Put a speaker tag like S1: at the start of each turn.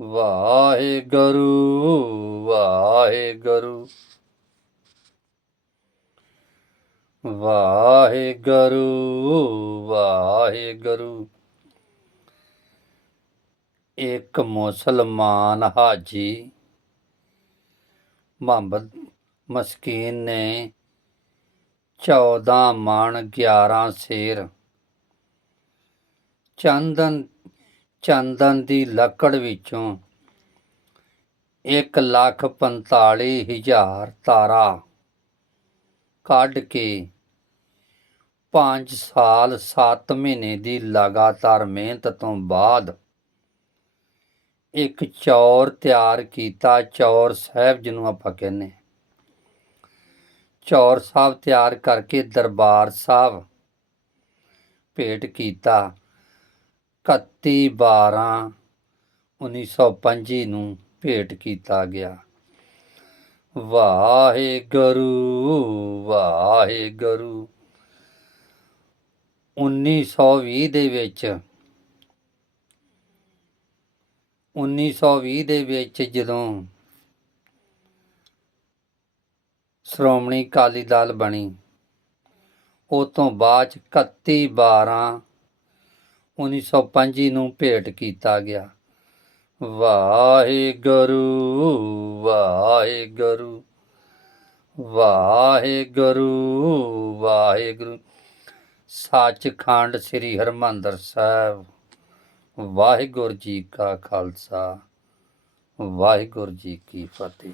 S1: ਵਾਹਿਗੁਰੂ ਵਾਹਿਗੁਰੂ। ਵਾਹਿਗੁਰੂ ਵਾਹਿਗੁਰੂ। ਇੱਕ ਮੁਸਲਮਾਨ ਹਾਜੀ ਮੁਹੰਮਦ ਮਸਕੀਨ ਨੇ 14 ਮਣ 11 ਸੇਰ ਚੰਦਨ ਚੰਦਨ ਦੀ ਲੱਕੜ ਵਿੱਚੋਂ ਇੱਕ ਲੱਖ ਪੰਤਾਲੀ ਹਜ਼ਾਰ ਤਾਰਾ ਕੱਢ ਕੇ 5 ਸਾਲ 7 ਮਹੀਨੇ ਦੀ ਲਗਾਤਾਰ ਮਿਹਨਤ ਤੋਂ ਬਾਅਦ ਇੱਕ ਚੌਰ ਤਿਆਰ ਕੀਤਾ। ਚੌਰ ਸਾਹਿਬ ਜਿਹਨੂੰ ਆਪਾਂ ਕਹਿੰਦੇ ਚੌਰ ਸਾਹਿਬ ਤਿਆਰ ਕਰਕੇ ਦਰਬਾਰ ਸਾਹਿਬ ਭੇਟ ਕੀਤਾ। 31 12 1925 ਨੂੰ ਭੇਟ ਕੀਤਾ ਗਿਆ। ਵਾਹਿਗੁਰੂ ਵਾਹਿਗੁਰੂ। 1920 ਦੇ ਵਿੱਚ 1920 ਦੇ ਵਿੱਚ ਜਦੋਂ ਸ਼੍ਰੋਮਣੀ ਅਕਾਲੀ ਦਲ ਬਣੀ ਉਹ ਤੋਂ ਬਾਅਦ 'ਚ 31 12 1925 ਨੂੰ ਭੇਟ ਕੀਤਾ ਗਿਆ। ਵਾਹਿਗੁਰੂ ਵਾਹਿਗੁਰੂ ਵਾਹਿਗੁਰੂ ਵਾਹਿਗੁਰੂ। ਸੱਚਖੰਡ ਸ੍ਰੀ ਹਰਮੰਦਰ ਸਾਹਿਬ, ਵਾਹਿਗੁਰੂ ਜੀ ਕਾ ਖਾਲਸਾ, ਵਾਹਿਗੁਰੂ ਜੀ ਕੀ ਫਤਿਹ।